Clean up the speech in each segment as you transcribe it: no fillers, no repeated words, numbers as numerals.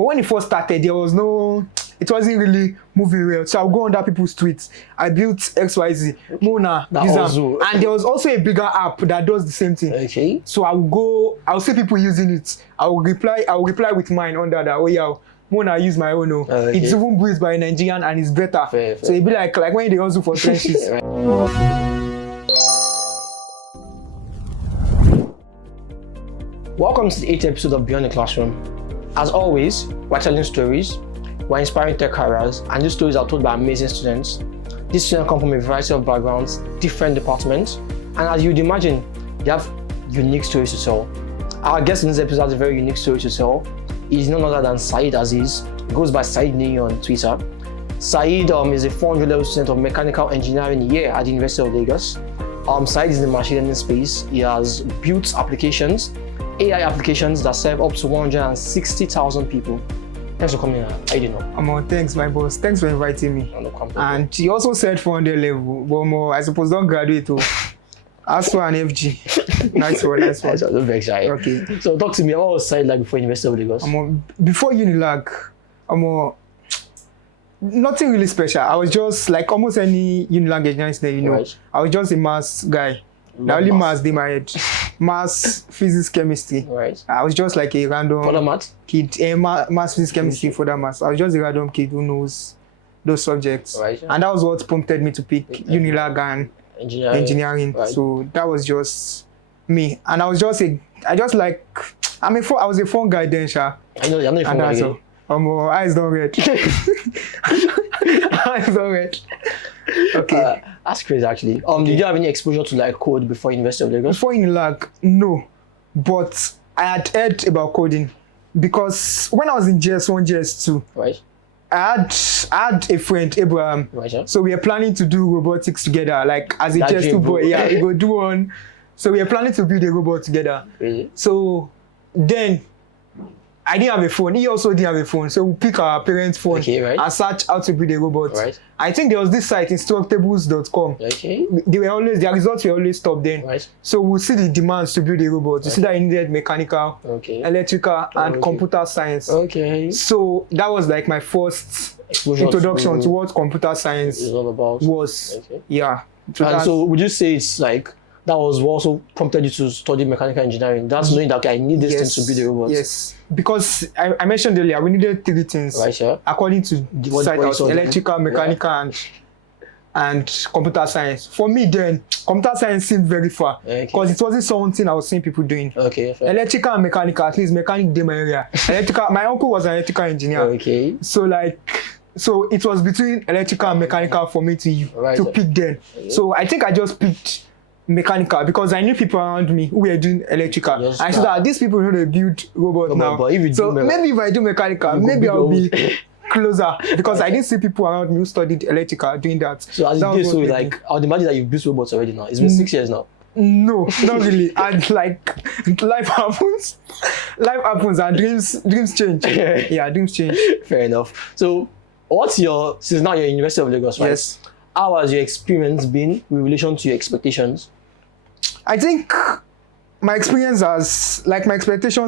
But when it first started, it wasn't really moving well. So I'll go under people's tweets. I built XYZ, Mona, Visa. And there was also a bigger app that does the same thing. Okay. So I'll see people using it. I'll reply with mine under that. Oh yeah, Mona, use my own. Okay. It's even built by a Nigerian and it's better. Fair. So it'd be like when they also for trenches. Welcome to the 8th episode of Beyond the Classroom. As always, we're telling stories, we're inspiring tech careers, and these stories are told by amazing students. These students come from a variety of backgrounds, different departments, and as you'd imagine, they have unique stories to tell. Our guest in this episode has a very unique story to tell. He's none other than Saheed Azeez. He goes by Saheed on Twitter. Saheed is a 400 level student of mechanical engineering here at the University of Lagos. Saheed is in the machine learning space. He has built applications, AI applications that serve up to 160,000 people. Thanks for coming. How you doing? Thanks, my boss. Thanks for inviting me. And he also said 400 level, but I suppose don't graduate to S01E08. Nice one. Don't be excited. Okay. So talk to me. What was Saheed like before University of Lagos? Before Unilag, nothing really special. I was just like almost any Unilag engineering student, Right. I was just a maths guy. The only maths in my head. Maths, physics, chemistry. Right. I was just like a random for the maths? Kid. Maths, physics, chemistry for that maths. I was just a random kid who knows those subjects. Right. And that was what prompted me to pick Unilag and engineering. Right. So that was just me. And I was just I was a fun guy then, Sha. I know you're not a fun guy. Eyes don't red. Eyes don't red. Okay. That's crazy actually. Did you have any exposure to like code before University of Lagos? Before Unilag, no. But I had heard about coding because when I was in GS1, GS2, right. I had a friend, Abraham. Right, yeah. So we are planning to do robotics together, like as a GS2 boy. Yeah, we go do one. So we are planning to build a robot together. Really? So then I didn't have a phone. He also didn't have a phone. So we pick our parents' phone and search how to build a robot. Right. I think there was this site, instructables.com. Okay. Their results were always top then. Right. So we'll see the demands to build a robot. You see that you needed mechanical, electrical, and computer science. Okay. So that was like my first introduction to what computer science is all about. Okay. Yeah. So would you say it's like that was what also prompted you to study mechanical engineering? That's knowing that I need this thing to build a robot. Yes, because I mentioned earlier we needed 3 things. Right, yeah. According to the site house, electrical, mechanical, and computer science. For me then, computer science seemed very far because it wasn't something I was seeing people doing. Okay. Fair. Electrical and mechanical, at least mechanic in my area. Electrical, my uncle was an electrical engineer. Okay. So it was between electrical and mechanical for me to pick then. Okay. So I think I just picked mechanical because I knew people around me who were doing electrical. Yes, I said that these people know they build robots now. So maybe if I do mechanical, maybe I'll be closer because I didn't see people around me who studied electrical doing that. So as you do, so like I would imagine that you've built robots already now. It's been 6 years now. No, not really. And like life happens and dreams change. Yeah, dreams change. Fair enough. So since now you're in University of Lagos, right? Yes. How has your experience been with relation to your expectations? I think my expectations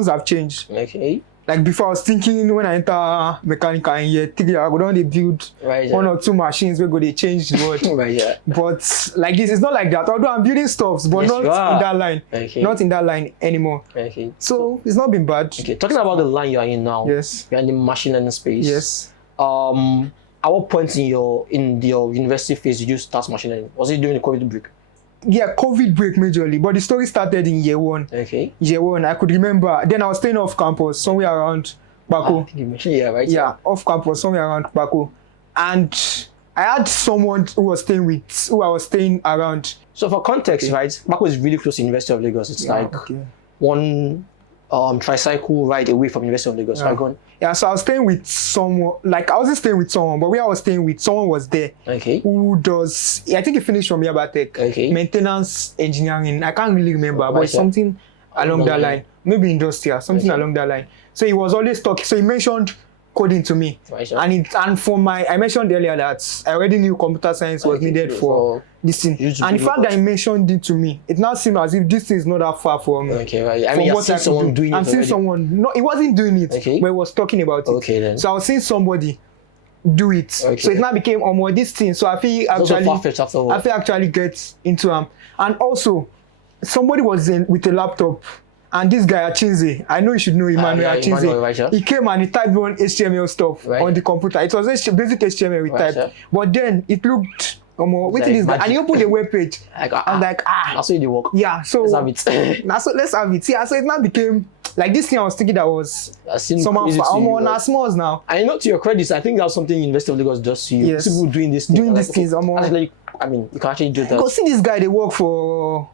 have changed. Okay. Like before I was thinking when I enter mechanical in year 3, I would only build one or 2 machines where they change the world. Right, yeah. But like this, it's not like that. Although I'm building stuff, but not in that line. Okay. Not in that line anymore. Okay. So it's not been bad. Okay. Talking about the line you are in now. Yes. You're in the machine learning space. Yes. At what point in your university phase did you start machine learning? Was it during the COVID break? Yeah, COVID break majorly, but the story started in year 1. Okay. Year 1, I could remember. Then I was staying off campus somewhere around Baku. I think you mentioned, yeah, right? Yeah, off campus somewhere around Baku, and I had someone who I was staying around. So for context, right, Baku is really close to University of Lagos. It's one tricycle ride away from University of Lagos. Yeah. Yeah, so I was staying with someone, like I wasn't staying with someone, but where I was staying with, someone was there. Okay. Who does, I think he finished from Yabatech. Okay. Maintenance engineering. I can't really remember, but it's something along that line. Maybe industrial, something along that line. So he was always talking. So he mentioned coding to me. Right, sure. And for my, I mentioned earlier that I already knew computer science was needed for this thing. And the fact that I mentioned it to me, it now seems as if this thing is not that far from. Okay, right. I mean, you've seen someone doing it. I'm seeing someone. No, he wasn't doing it. Okay. But he was talking about it. Okay, then. So I was seeing somebody do it. Okay. So it now became this thing. So I feel actually get into and also somebody was with a laptop. And this guy Achinze, I know you should know Emmanuel Achinze. Right, he came and he typed one HTML stuff on the computer. It was basic HTML we typed. Sure. But then it looked waiting is that, and he opened the web page. I'm like, that's how you work. Yeah, so let's have it. Let's have it. Yeah, so it now became like this thing I was thinking that was somehow small now. I know, to your credits, I think that's something University of Lagos does to you. Yes. People doing this thing. Doing these things. I mean, you can actually do that. Go see this guy, they work for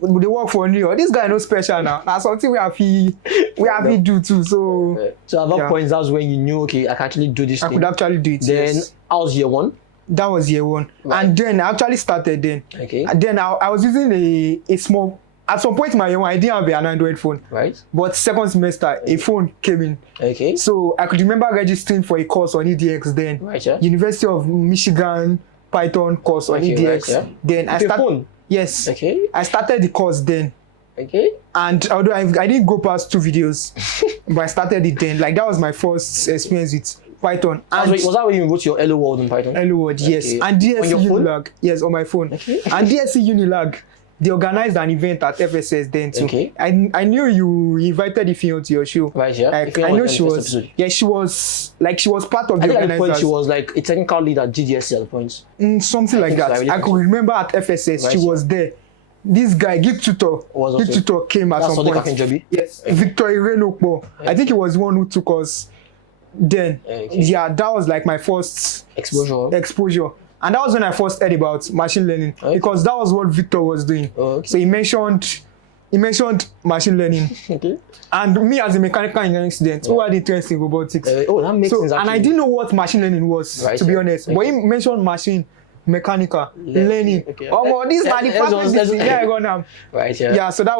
New York. This guy no special now. That's something we have to do too. So at that point, that's when you knew, okay, I can actually do this thing. I could actually do it. Then I was year one. That was year one. Right. And then I actually started then. Okay. And then I was using a small, at some point in my year one, I didn't have an Android phone. Right. But second semester, a phone came in. Okay. So I could remember registering for a course on EDX then. Right, yeah. University of Michigan Python course on EDX. Right, yeah. Then I started. Yes. Okay. I started the course then. Okay. And although I didn't go past 2 videos, but I started it then. Like that was my first experience with Python. And was that when you wrote your Hello World in Python? Hello World, yes. Okay. And DSC on your phone? Unilag, yes, on my phone. Okay. And DSC Unilag, they organized an event at FSS then too. Okay. I knew you invited Ifeanyi to your show. Right, yeah. Like, I know she was. Yeah, she was part of the organizers. At the point she was like a technical lead at GDSC at the point. Something like that. I could remember at FSS right, she was there. This guy, Geek Tutor came at some point. Yes, Victor Irenokpo. I think he was the one who took us then. Yeah, that was like my first exposure. And that was when I first heard about machine learning because that was what Victor was doing. So he mentioned machine learning. Okay. And me as a mechanical engineering student who had interest in robotics. That makes sense. And I didn't know what machine learning was, to be honest. But he mentioned mechanical learning. Okay. This is the I got now. Right, yeah. Yeah, so that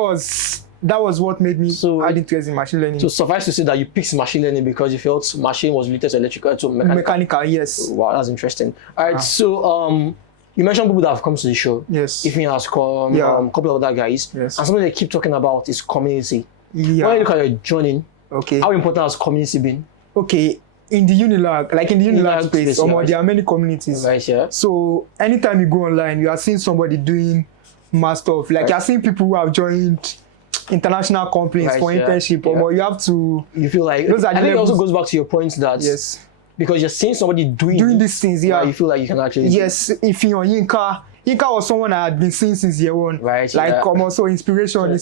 was what made me add interest in machine learning. So suffice to say that you picked machine learning because you felt machine was related to electrical to mechanical, yes. Wow, that's interesting. All right, so you mentioned people that have come to the show. Yes. Ifeanyi has come, a couple of other guys. Yes. And something they keep talking about is community. Yeah. When you look at your journey, okay, how important has community been? Okay. In the Unilag space, there are many communities. Right, yeah. So anytime you go online, you are seeing somebody doing mass stuff. Like you are seeing people who have joined international companies for internship. You have to. You feel like. I think it also goes back to your point that. Yes. Because you're seeing somebody doing these things, yeah. You feel like you can actually. Yes, if you're Yinka was someone I had been seeing since year one. Right. Like also inspiration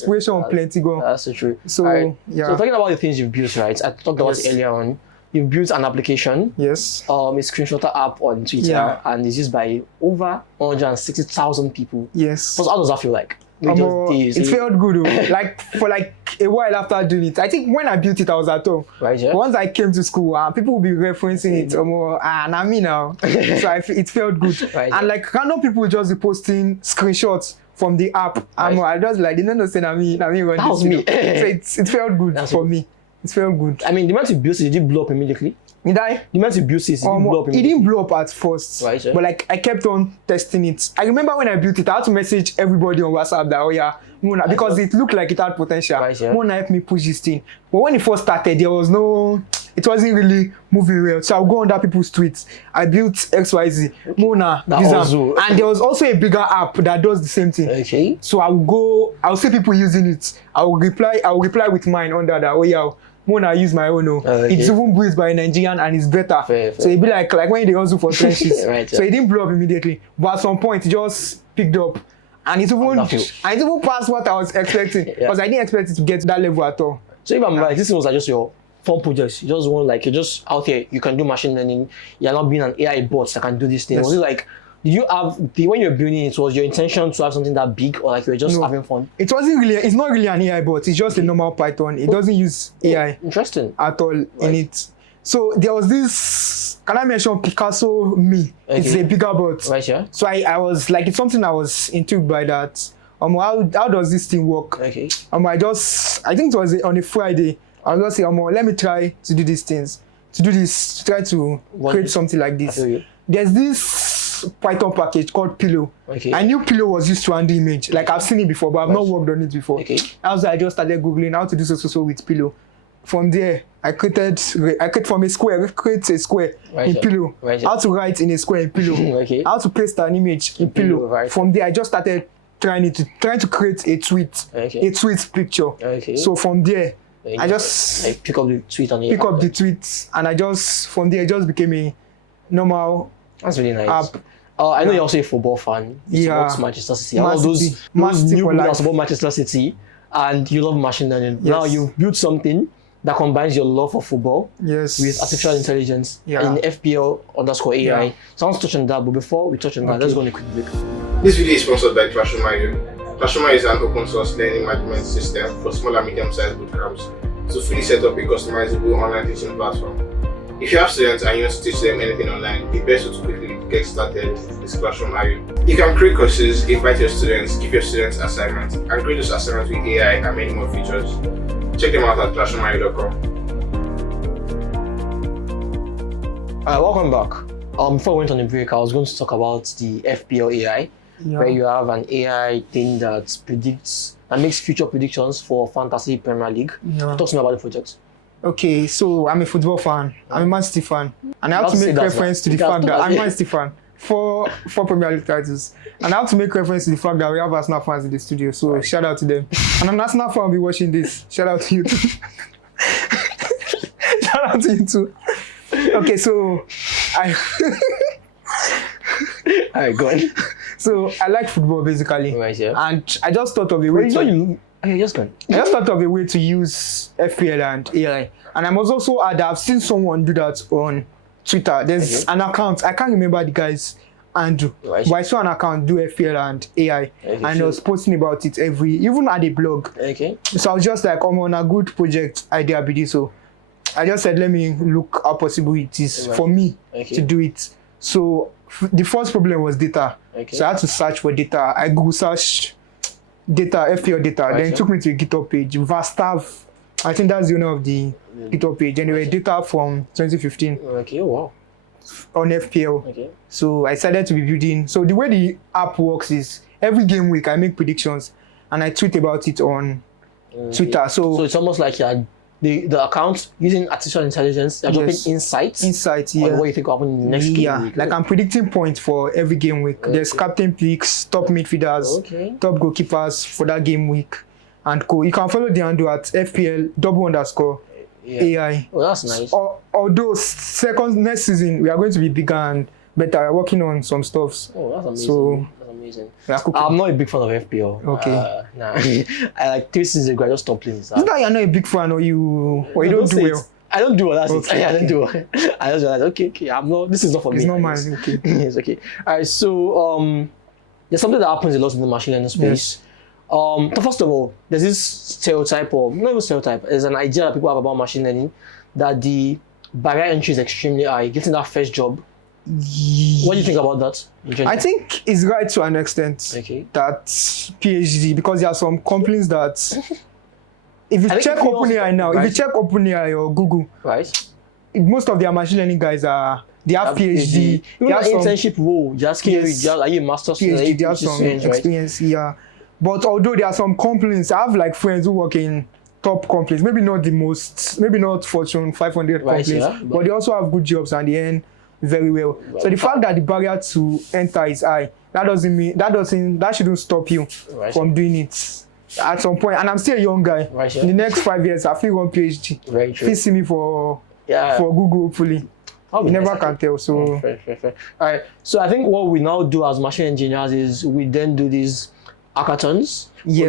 plenty go. That's so true. So yeah. So talking about the things you've built, right? I talked about it earlier on. You've built an application. Yes. A screenshotter app on Twitter, and it's used by over 160,000 people. Yes. So how does that feel like? It felt good. Like for a while after doing it, I think when I built it, I was at home. Right. Yeah. Once I came to school, people will be referencing it. And me now. So it felt good. Right, and like random people just be posting screenshots from the app. I just like didn't understand. I mean, that was me. So it felt good for me. It felt good. I mean, the moment you built it, did it blow up immediately? Did I? The moment you built it, didn't blow up immediately? It didn't blow up at first. Right, yeah. But like I kept on testing it. I remember when I built it, I had to message everybody on WhatsApp that Mona, because it looked like it had potential. Right, yeah. Mona helped me push this thing. But when it first started, it wasn't really moving well. So I'll go under people's tweets. I built XYZ. Mona, and there was also a bigger app that does the same thing. Okay. So I'll see people using it. I'll reply with mine under that. Mona use my own. It's even built by a Nigerian and it's better. Fair. So it'd be like when they also for trenches. Right, yeah. So it didn't blow up immediately. But at some point it just picked up. And it even passed what I was expecting. Because I didn't expect it to get to that level at all. So if I'm right, this was like just your fun projects. You just want you're just out here, you can do machine learning, you're not being an AI bot that can do this thing. Yes. Was it like when you were building it, was your intention to have something that big or like you were just having fun? It's not really an AI bot, it's just a normal Python. It doesn't use AI at all in it. So there was this, can I mention Picasso Me? Okay. It's a bigger bot. Right, yeah. So I was like, it's something I was intrigued by that. How does this thing work? Okay. I think it was on a Friday. I was just saying, let me try to do these things. to do this, to try to create something like this. There's this Python package called Pillow. Okay. I knew Pillow was used to handle image. Like I've seen it before, but I've not worked on it before. Okay. I just started Googling how to do so with Pillow. From there, I create from a square, create a square in Pillow. How to write in a square in Pillow. Okay. How to paste an image in Pillow. From there, I just started trying to create a tweet, a tweet picture. Okay. So from there, I just pick up the tweet on pick up the tweets, and I just from there it just became a normal. That's really nice. App. I know you're also a football fan. You support Manchester City. All those new people that support Manchester City, and you love machine learning. Yes. Now you've built something that combines your love for football with artificial intelligence in FPL_AI. Yeah. So I want to touch on that, but before we touch on that, let's go on a quick break. This video is sponsored by ClassroomIO. ClassroomIO is an open source learning management system for small and medium-sized bootcamps to fully set up a customizable online teaching platform. If you have students and you want to teach them anything online, the best way to quickly get started is ClassroomIO. You can create courses, invite your students, give your students assignments, and create those assignments with AI and many more features. Check them out at ClassroomIO.com. Welcome back. Before we went on the break, I was going to talk about the FPL AI, where you have an AI thing that makes future predictions for Fantasy Premier League. Talk to me about the project. Okay, so I'm a football fan. I'm a Man City fan. And I have to make reference to the fact that I'm a Man City fan. Four Premier League titles. And I have to make reference to the fact that we have Arsenal fans in the studio. So shout out to them. And an Arsenal fan will be watching this. Shout out to you too. Shout out to you too. Okay, so Alright, go on. So I like football basically. Right, yeah. And I just thought of a way I just thought of a way to use FPL and AI. And I must also add that I've seen someone do that on Twitter. There's an account, I can't remember the guy's Andrew, but I saw an account do FPL and AI, and I was posting about it even at a blog. So I was just like, I'm on a good project idea, BD. So I just said, let me look how possible it is for me to do it. So the first problem was data. So I had to search for data. I Google searched data, FPL data, then it took me to a GitHub page. Vastav, I think that's the owner of the GitHub page. Anyway, data from 2015. Okay, wow. On FPL. So I started to be building. So the way the app works is every game week I make predictions and I tweet about it on Twitter. So it's almost like the account using artificial intelligence, they're dropping insights on what you think will happen in the next game week. Like I'm predicting points for every game week. There's captain picks, top midfielders, top goalkeepers for that game week, and you can follow the handle at FPL_AI. Oh, that's nice. Although next season we are going to be bigger and better. We're working on some stuff. Oh, that's amazing. So amazing. I'm not a big fan of FPL. Okay. Nah. I like 3 seasons ago I just stopped playing. Is that you're not a big fan or you don't do well? I don't do well, that's it. I don't do well. I just realized, okay, I'm not, this is not for me. It's not mine, okay. It's okay. Alright, so there's something that happens a lot in the machine learning space. So first of all, there's this stereotype, or not even stereotype, there's an idea that people have about machine learning that the barrier entry is extremely high, getting that first job. What do you think about that? I think it's right to an extent that PhD, because there are some companies that if you check OpenAI now, if you check OpenAI or Google, most of their machine learning guys they have PhD. Even an internship role, are you a master's PhD, they have some experience, But although there are some companies, I have like friends who work in top companies, maybe not Fortune 500 companies, but they also have good jobs and they earn very well. So the fact that the barrier to enter is high, that shouldn't stop you from doing it at some point. And I'm still a young guy. In the next 5 years, I feel one PhD. Please see me for Google, hopefully. You never can tell. So fair. All right. So I think what we now do as machine engineers is we then do these hackathons. You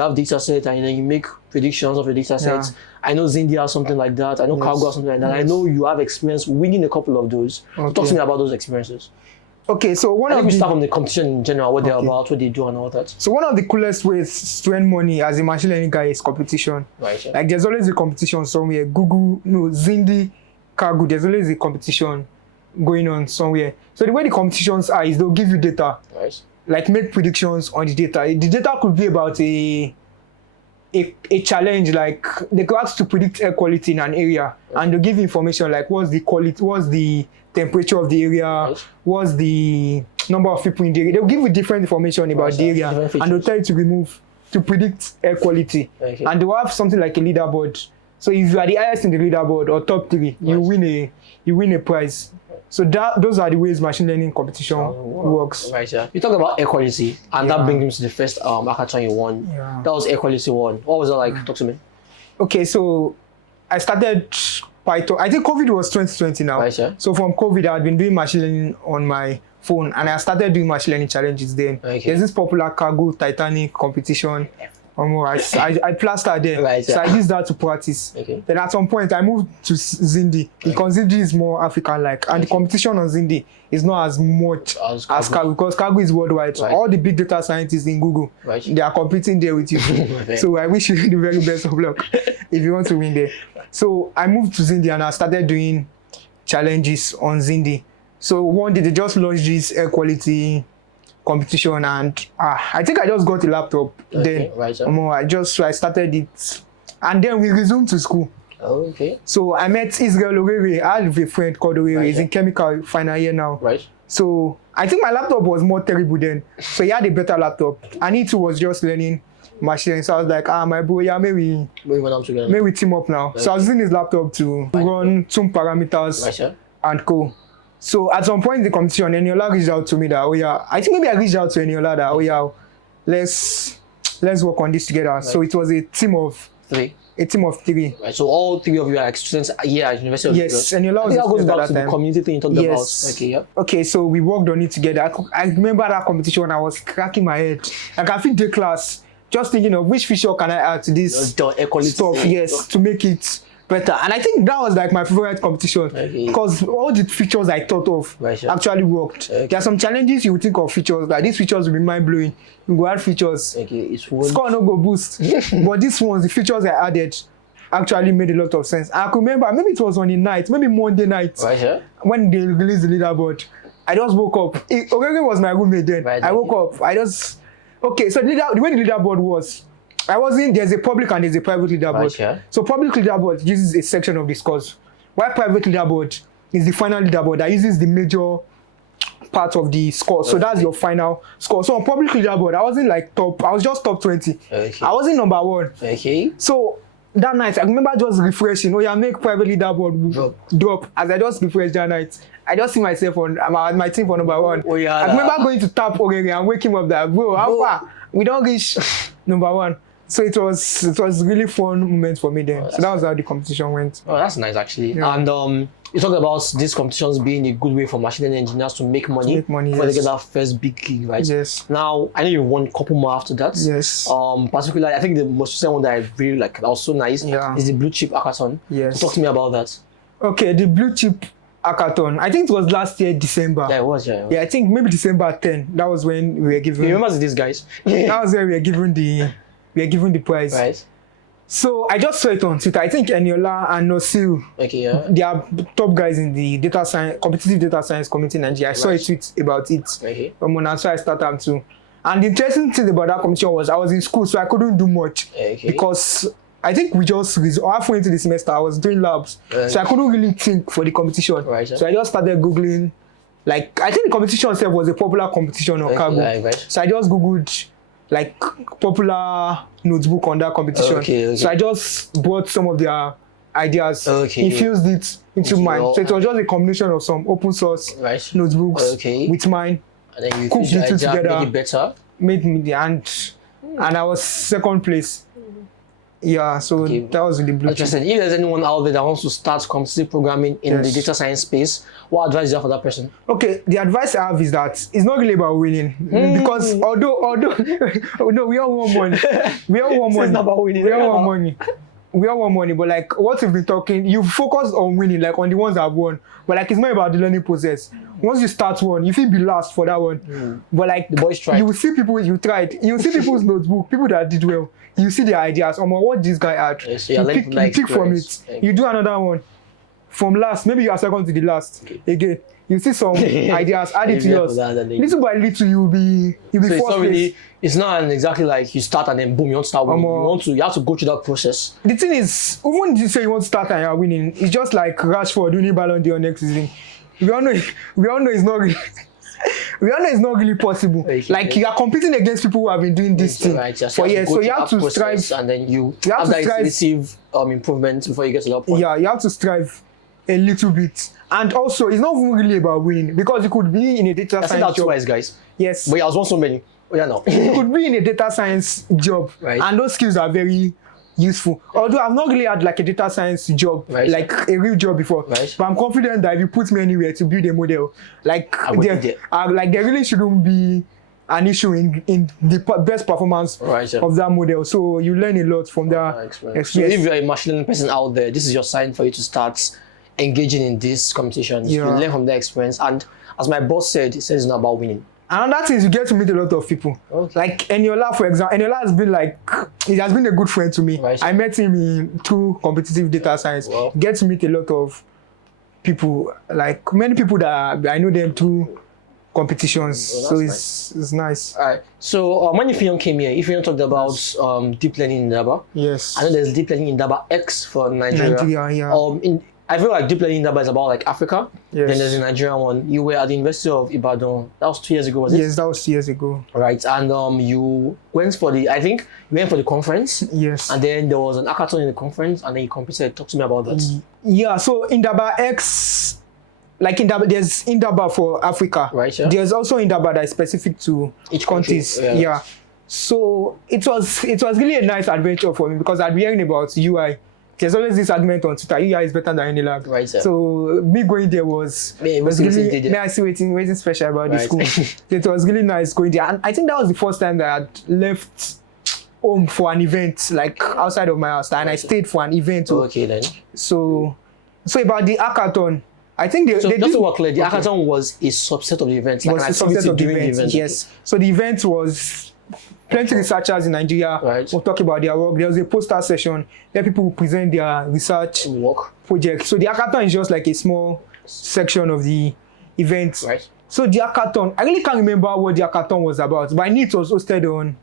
have data set and then you make predictions of the data sets. I know Zindi has something like that. I know Cargo has something like that. I know you have experience winning a couple of those. So talk to me about those experiences. Okay, so we start from the competition in general, what they're about, what they do and all that. So one of the coolest ways to earn money as a machine learning guy is competition. Like there's always a competition somewhere. Zindi, Cargo, there's always a competition going on somewhere. So the way the competitions are is they'll give you data. Like make predictions on the data. The data could be about a challenge, like they could ask to predict air quality in an area, and they give information like what's the quality, what's the temperature of the area, what's the number of people in the area. They'll give you different information about the area, and they'll tell you to predict air quality. And they'll have something like a leaderboard. So if you are the highest in the leaderboard or top 3, you win a prize. So those are the ways machine learning competition works. Right, yeah. You talk about air quality, and that brings me to the first hackathon you won. Yeah. That was air quality 1. What was it like? Talk to me. Okay, so I started Python. I think COVID was 2020 now. Right, yeah. So from COVID, I had been doing machine learning on my phone, and I started doing machine learning challenges then. There's this popular cargo Titanic competition. I plastered there, right, yeah. So I used that to practice. Then at some point I moved to Zindi because Zindi is more African-like, and the competition on Zindi is not as much as cargo, because cargo is worldwide. So all the big data scientists in Google, they are competing there with you. So I wish you the very best of luck if you want to win there. So I moved to Zindi and I started doing challenges on Zindi. So one day they just launched this air quality competition, and I think I just got a laptop then. I started it, and then we resumed to school. So I met Israel Orere. I have a friend called Orere. He's in chemical final year now. So I think my laptop was more terrible then. So he had a better laptop, and he too was just learning machine learning. So I was like, my boy, yeah, maybe we team up now. So I was using his laptop to run some parameters and co. So at some point in the competition, Eniola reached out to me that, I think maybe I reached out to Eniola that, let's work on this together. So it was a team of 3. Right, so all 3 of you are students here at University of Yes, Eniola was that goes back at to that the time. community thing you talked about. Okay, so we worked on it together. I remember that competition, I was cracking my head. Like I think day class, just thinking of which feature can I add to this stuff, to make it better. And I think that was like my favorite competition because all the features I thought of actually worked. There are some challenges you would think of features, like these features will be mind-blowing. You go add features, score no go boost. But these ones, the features I added actually made a lot of sense. I could remember, maybe it was on a night, maybe Monday night, when they released the leaderboard. I just woke up. Orege was my roommate then. I woke up, so the way the leaderboard was, there's a public and there's a private leaderboard. So public leaderboard uses a section of the scores, while private leaderboard is the final leaderboard that uses the major part of the score. So that's your final score. So on public leaderboard, I wasn't like top, I was just top 20. I wasn't number 1. So that night, I remember just refreshing. Make private leaderboard drop. As I just refreshed that night, I just see myself on my team for number 1. I remember going to tap Orege and waking up that, bro, how far? We don't reach number 1. So it was really fun moment for me then. So that was how the competition went. Oh, that's nice actually. And you talk about these competitions being a good way for machine learning engineers to make money before they get that first big gig, right? Yes. Now I know you won a couple more after that. Yes. Particularly, I think the most recent one that I really like, that was so nice, is the blue chip hackathon. Yes. Talk to me about that. Okay, the blue chip hackathon. I think it was last year, December. Yeah, it was. Yeah, I think maybe December 10. That was when we were given. You remember these guys? That was when we were given the prize. Right. So I just saw it on Twitter. I think Eniola and Nosil, they are top guys in the data science, competitive data science community in Nigeria. I saw a tweet about it. So I started too. And the interesting thing about that competition was I was in school, so I couldn't do much because I think we just halfway into the semester I was doing labs, so I couldn't really think for the competition. So I just started googling. Like I think the competition itself was a popular competition on Cargo. So I just googled like popular notebook on that competition. So I just bought some of their ideas, infused it into mine. So it was just a combination of some open source notebooks with mine. And then you cooked the two together, make it better. Made me and I was second place. Yeah, so that was really blue. Interesting. If there's anyone out there that wants to start competitive programming in the data science space, what advice do you have for that person? Okay, the advice I have is that it's not really about winning. Because although no, we all want money. We all want money. It's not about winning. We all want money. We all want money, but like what we've been talking, you focus on winning, like on the ones that have won. But like it's more about the learning process. Once you start one, you feel be last for that one. But like the boys tried. You will see people you tried. You will see people's notebook, people that did well. You see their ideas. What this guy had. So you pick from it. You do another one. from last, maybe you are second to the last. Again, you see some ideas added to yours. Little by little, you'll be So first it's not place. really, it's not exactly like you start and then boom, you want to start winning. You have to go through that process. The thing is, even if you say you want to start and you're winning, it's just like Rashford winning Ballon d'Or next season. We all know it's not really. We all know it's not really possible. Okay. Like you are competing against people who have been doing this thing Right, for years, so you have to process, strive. and then you have have to that strive. iterative improvements before you get to that point. Yeah, you have to strive a little bit, and also it's not even really about winning because you could be in a data I said science that job. twice, guys. Yes, But I was one so many. Oh yeah, no. you could be in a data science job, Right. and those skills are very useful. Although I've not really had like a data science job, Right. like a real job before, Right. but I'm confident that if you put me anywhere to build a model, like I will be there. there really shouldn't be an issue in the best performance Right, yeah. of that model. So you learn a lot from that Experience. So experience. if you're a machine learning person out there, this is your sign for you to start engaging in these competitions. Yeah. You learn from their experience, and as my boss said, he said it's not about winning. And that is you get to meet a lot of people. Okay. Like Eniola, for example, Eniola has been he has been a good friend to me. Right. I met him through competitive data science. Wow. Get to meet a lot of people, like many people that I know them through competitions. Oh, So that's it's nice. All right. So when Ifion came here, Ifion talked about deep learning in Daba. Yes. I know there's deep learning in Daba X for Nigeria. Nigeria, yeah. I feel like deep learning in Daba is about like Africa. Yes. Then there's a Nigerian one. You were at the University of Ibadan. That was 2 years ago, was it? Yes, that was years ago. Right. And you went for the conference. Yes. And then there was an hackathon in the conference, and then you competed. Talk to me about that. Yeah, so in Daba X, like in Daba, there's Indaba for Africa. Right, yeah. There's also Indaba that is specific to Each country, countries. yeah. Yeah. So it was really a nice adventure for me because I'd be hearing about UI. There's always this argument on Twitter, UI is better than any lab. Right, yeah. So me going there was really nice, waiting special about the Right. school. It was really nice going there. And I think that was the first time that I had left home for an event, like outside of my house. And I stayed for an event. Okay then. So about the hackathon, I think they So did just to work clear, the hackathon was a subset of the event. Like was an a subset activity of the during event. Yes. So the event was plenty researchers in Nigeria Right. will talk about their work. There was a poster session where people will present their research Work. projects. So the hackathon is just like a small section of the event. Right. So the hackathon, I really can't remember what the hackathon was about, but I knew it was hosted on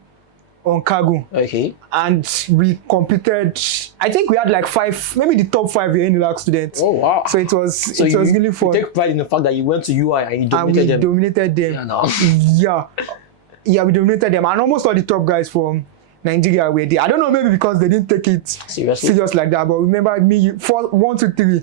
Kaggle. Okay. And we competed, I think we had like 5, maybe the top 5 were Unilag students. Oh wow. So it was you really fun. take pride in the fact that you went to UI and you And dominated we them. dominated them. Yeah, no. Yeah, we dominated them. And almost all the top guys from Nigeria were there. I don't know, maybe because they didn't take it Seriously? serious like that. But remember me, 1, 2, 3.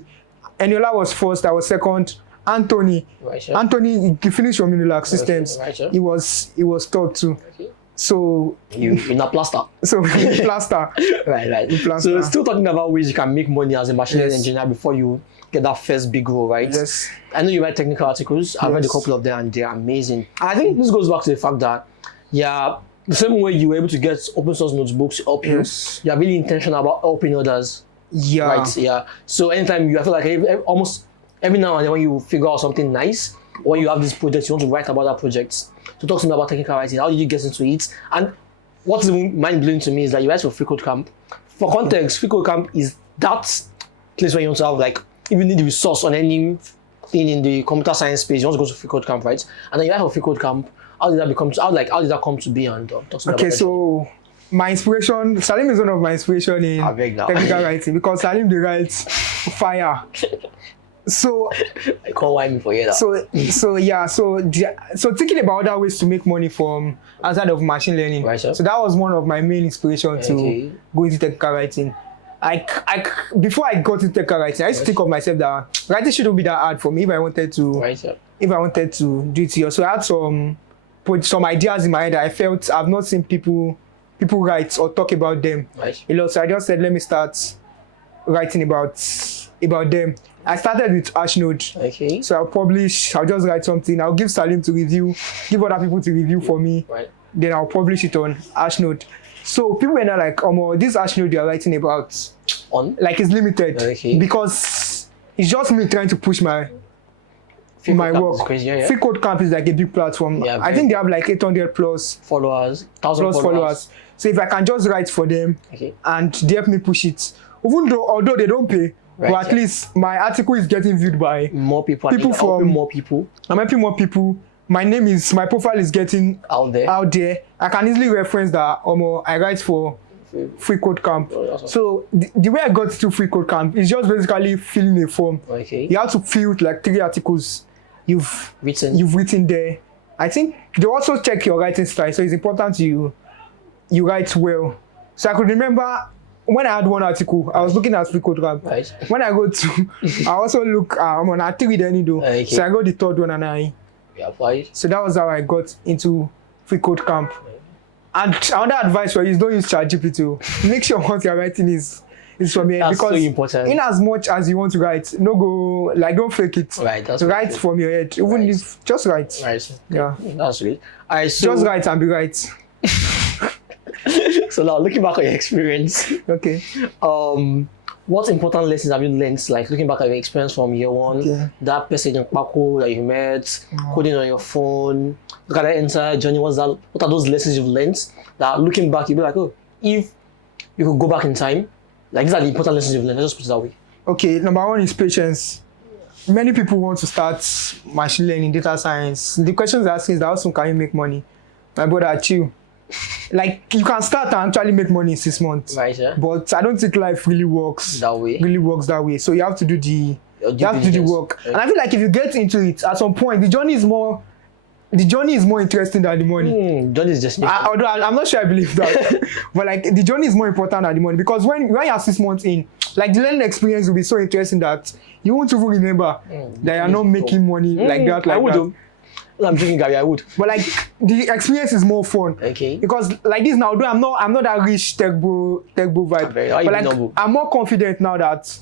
Eniola was first, I was second. Anthony, Right, sure. Anthony, he finished from Unilag Systems. Right, sure. He was top too. Okay. So You in a plaster. plaster. Right. Plaster. So still talking about ways you can make money as a machine learning Yes. engineer before you get that first big role, right? Yes. I know you write technical articles. I've read a Yes. couple of them and they're amazing. And I think this goes back to the fact that the same way you were able to get open source notebooks to help Yes. you're really intentional about helping others. Yeah. Right? Yeah. So anytime I feel like almost every now and then when you figure out something nice, or when you have these projects, you want to write about that project. So talk to me about technical writing. How did you get into it? And what's mind blowing to me is that you write for Free Code Camp. For context, Free Code Camp is that place where you want to have like, if you need the resource on anything in the computer science space, you want to go to Free Code Camp, right? And then you write for Free Code Camp. How did that come to be? And talk to me about Okay, that. so my inspiration, Salim is one of my inspiration in I beg now. technical writing because Salim they writes fire. So I can't whine me for you. so thinking about other ways to make money from outside of machine learning. Right, sir. So that was one of my main inspiration Okay. to go into technical writing. Before I got into technical writing, I used to think of myself that writing shouldn't be that hard for me if I wanted to do it here. So I had put some ideas in my head that I felt I've not seen people write or talk about them Right. a lot. So I just said, let me start writing about them. I started with Ashnode. Okay. So I'll just write something. I'll give Salim to review, give other people to review for me. Right. Then I'll publish it on Ashnode. So people were not like, this Ashnode you're writing about, like it's limited. Okay. Because it's just me trying to push my work. Crazy, yeah. Free Code Camp is like a big platform. Yeah, I think they have like 800 plus followers, 1,000 followers. So if I can just write for them Okay. and they help me push it, although they don't pay, Right, but at least my article is getting viewed by more people. People from- more people I'm helping more people. My profile is getting out there. I can easily reference that I write for Free Code Camp. So the way I got to Free Code Camp is just basically filling a form. Okay. You have to fill like 3 articles you've written there. I think they also check your writing style, so it's important you write well. So I could remember when I had one article, I was looking at Free Code Camp. Right. When I go to, I also look. I think with any do. Okay. So I got the 3rd one and I. Yeah, applied. So that was how I got into Free Code Camp. And another advice for you is don't use ChatGPT. Make sure what you're writing is from here. That's Because so important. in as much as you want to write, don't fake it. Right. That's Write from your head. Even if just write. Right. Yeah. That's great. Alright, so Just write and be right. so now looking back on your experience, Okay. what important lessons have you learned? Like looking back at your experience from year 1, Okay. that person in Paco that you met, coding on your phone, look at that entire journey. What are those lessons you've learned that looking back you'll be like, oh, if you could go back in time, like these are the important lessons you've learned. Let's just put it that way. Okay, number 1 is patience. Many people want to start machine learning, data science. The questions they're asking is how soon can you make money? My brother, chill. Like you can start and actually make money in 6 months. Right, yeah. But I don't think life really works That way. that way. So you have to do the diligence. work. And I feel like if you get into it at some point, the journey is more interesting than the money. Johnny is just Although I'm not sure I believe that, but like the journey is more important than the money, because when you're 6 months in, like the learning experience will be so interesting that you won't even remember that you're not making money like that. I would. I'm joking, Gary. I would. But like the experience is more fun. Okay. Because like this now, though I'm not that rich tech bro vibe. But like I'm more confident now that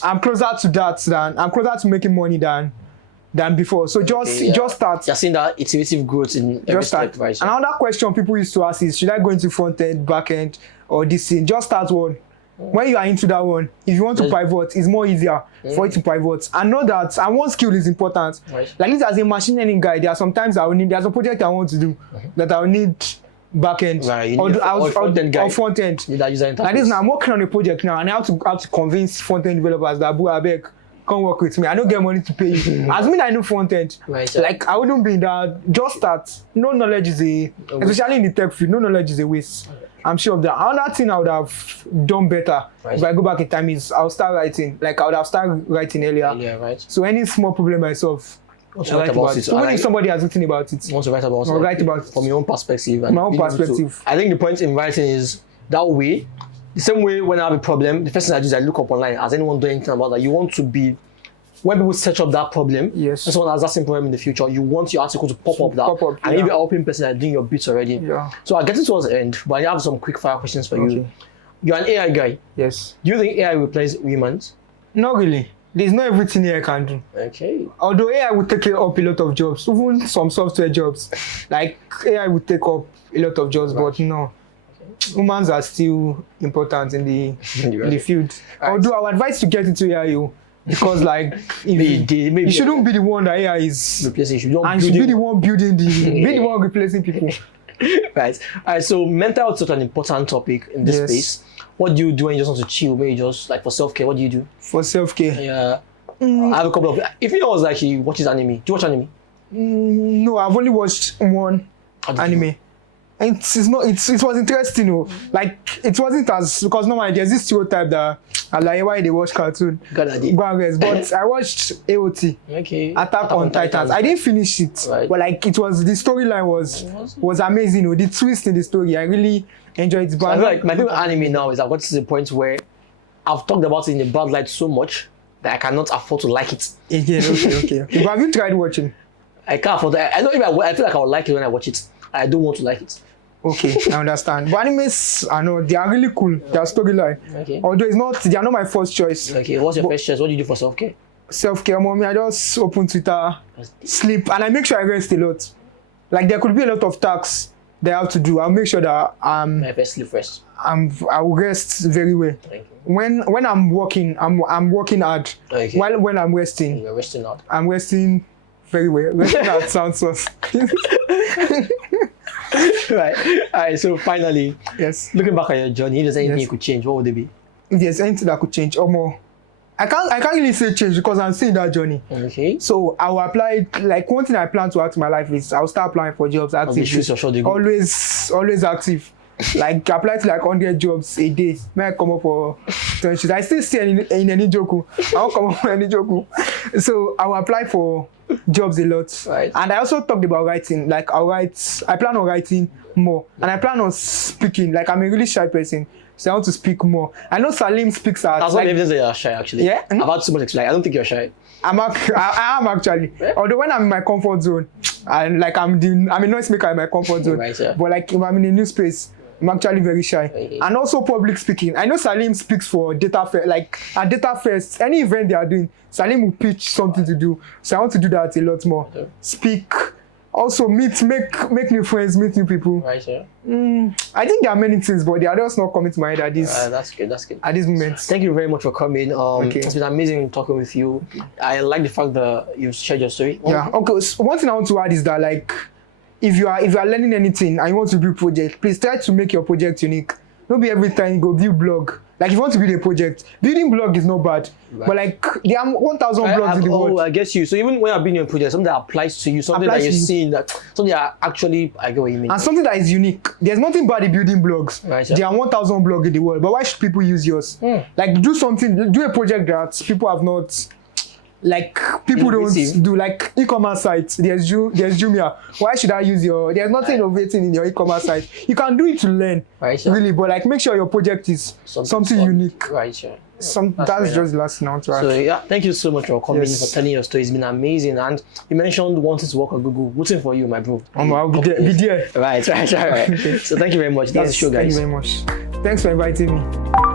I'm closer to making money than before. So just start. You're seeing that iterative growth in every step, right? Another question people used to ask is, should I go into front end, back end, or this thing? Just start one. When you are into that one, if you want to pivot, it's more easier for you to pivot. And know that, and one skill is important. Right. Like this, as a machine learning guy, there's a project I want to do that I'll need back end or front end. Need that user interface. Like this, now I'm working on a project now, and I have to convince front end developers that Abeg, come work with me. I don't get money to pay you. As me, I know front end. Right. Like I wouldn't be in that. Just start. No knowledge is especially in the tech field, no knowledge is a waste. I'm sure of that. Another thing I would have done better if I go back in time is I'll start writing. Like I would have started writing earlier. Yeah, right. So any small problem I solve, Also write about it. Even if somebody has written about it, You want to write about it. I'll write about it. From your own perspective. My own perspective. I think the point in writing is that way. The same way when I have a problem, the first thing I do is I look up online. Has anyone done anything about that? You want to be, when people search up that problem, Yes. and someone has that same problem in the future, you want your article to pop up. And if you're helping person that doing your bits already. Yeah. So I'm getting towards the end, but I have some quick fire questions for you. You're an AI guy. Yes. Do you think AI will replace humans? Not really. There's not everything AI can do. Okay. Although AI will take up a lot of jobs, even some software jobs. Like AI will take up a lot of jobs, but no. Humans are still important in the field. Although I would advise to get into AI, because like you shouldn't be the one that AI is replacing. You should be the one building be the one replacing people. Right. Alright, so mental health is such an important topic in this space. What do you do when you just want to chill? Maybe just like for self-care, what do you do? For self-care? Yeah. I have a couple of, if you was like he watches anime, do you watch anime? No, I've only watched one anime. And it was interesting, though. Like it wasn't as, because normally there's this stereotype that like why they watch cartoon. Go and rest. But I watched AOT. Okay. Attack on Titans. I didn't finish it, but like the storyline was amazing. The twist in the story, I really enjoyed it. But I feel like my favorite anime now is I've got to the point where I've talked about it in a bad light so much that I cannot afford to like it. Yeah, okay. But have you tried watching? I can't afford that. I know if I feel like I would like it when I watch it. I don't want to like it. Okay, I understand. But animes, I know they are really cool. Their storyline. Okay. Although they are not my first choice. Okay, what's your first choice? What do you do for self-care? Self-care, mommy, I just open Twitter, sleep, and I make sure I rest a lot. Like there could be a lot of tasks that I have to do. I'll make sure that My first sleep first. I will rest very well. When I'm working, I'm working hard. Okay. While when I'm resting, You're resting hard. I'm resting very well. Resting hard sounds source. Right. Alright, so finally, Yes. looking back at your journey, if there's anything you could change, what would it be? If there's anything that could change, or more, I can't really say change because I'm still in that journey. Okay. So I will apply. Like one thing I plan to add to my life is I'll start applying for jobs active. Always active. Like apply to like 100 jobs a day. May I come up for 20? I still stay in any joke. I won't come up for any joke. So I will apply for jobs a lot. Right. And I also talked about writing. Like I plan on writing more, and I plan on speaking. Like I'm a really shy person. So I want to speak more. I know Salim speaks at. That's not evidence that you're shy, actually. Yeah? I've had so much experience. I don't think you're shy. I am actually. Yeah. Although when I'm in my comfort zone, I'm a noise maker in my comfort zone. Right, yeah. But like if I'm in a new space, I'm actually very shy. Okay. And also public speaking. I know Salim speaks for data fair. Like at data fairs, any event they are doing, Salim will pitch something to do. So I want to do that a lot more. Okay. Speak. Also make new friends, meet new people. Right, yeah. I think there are many things, but they are just not coming to my head at this. That's good. At this moment. Thank you very much for coming. Okay. It's been amazing talking with you. I like the fact that you've shared your story. Yeah. Okay. So one thing I want to add is that like, if you are learning anything and you want to build project, please try to make your project unique. Don't be every time you go build blog. Like if you want to build a project, building blog is not bad. Right. But like there are 1,000 blogs in the world. I guess you. So even when you're building a project, something that applies to you, something that you're seeing, that something that actually, I get what you mean. And something that is unique. There's nothing bad in building blogs. Right, sure. There are 1,000 blogs in the world. But why should people use yours? Like do a project that people have not. Like people don't do like e-commerce sites. There's Jumia. Why should I use your? There's nothing innovating in your e-commerce site. You can do it to learn, right, sure. Really, but like make sure your project is something unique. Right, sure. That's just the last thing I want to add. So yeah, thank you so much for coming, for telling your story. It's been amazing, and you mentioned wanting to work at Google. Rooting for you, my bro. I'll be there. Right. So thank you very much. That's the show, guys. Thank you very much. Thanks for inviting me.